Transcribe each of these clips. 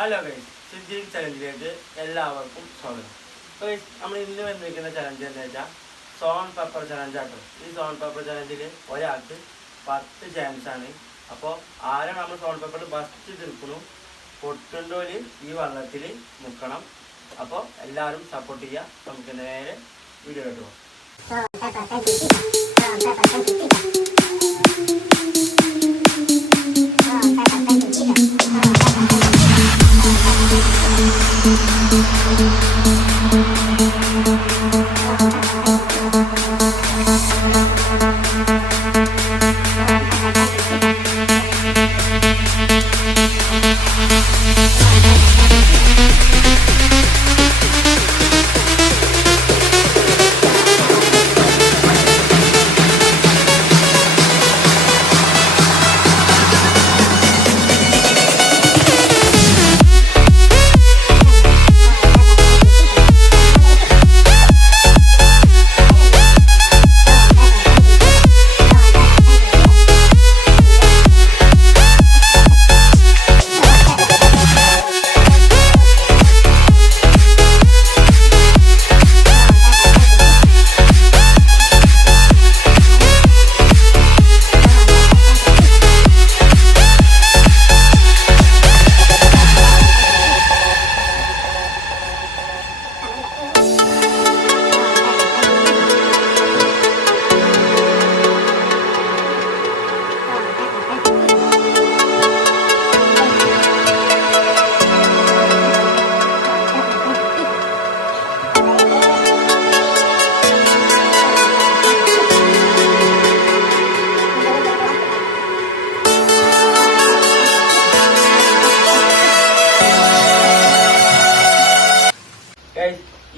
Hello guys, Siddique ചലഞ്ചിലേക്ക് എല്ലാവർക്കും സ്വാഗതം. Guys, നമ്മൾ ഇന്ന് വന്നിരിക്കുന്ന ചലഞ്ച് എന്താ വെച്ചാൽ സോൺ പേപ്പർ ചലഞ്ച് ആട്ടോ. ഈ സോൺ പേപ്പർ ചലഞ്ചിൽ ഒരാൾക്ക് 10 ചാൻസ് ആണ്. അപ്പോൾ ആരാണ് നമ്മൾ സോൺ പേപ്പറിൽ ഫസ്റ്റ് തീർക്കുന്നു പൊട്ടുണ്ടോല് ഈ വെള്ളത്തിൽ മുക്കണം. അപ്പോൾ എല്ലാവരും സപ്പോർട്ട് ചെയ്യുക. നമുക്ക് നേരെ വീഡിയോ കേട്ടോ.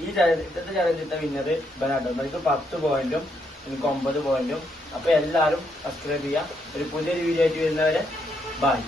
ഇന്നത്തെ ചലഞ്ചിന്റെ വിന്നത് ബനാട്ടോ. എനിക്ക് 10 പോയിന്റും എനിക്ക് 9 പോയിന്റും. അപ്പൊ എല്ലാരും സബ്സ്ക്രൈബ് ചെയ്യാം. ഒരു പുതിയൊരു വീഡിയോ ആയിട്ട് വരുന്നവരെ ബൈ.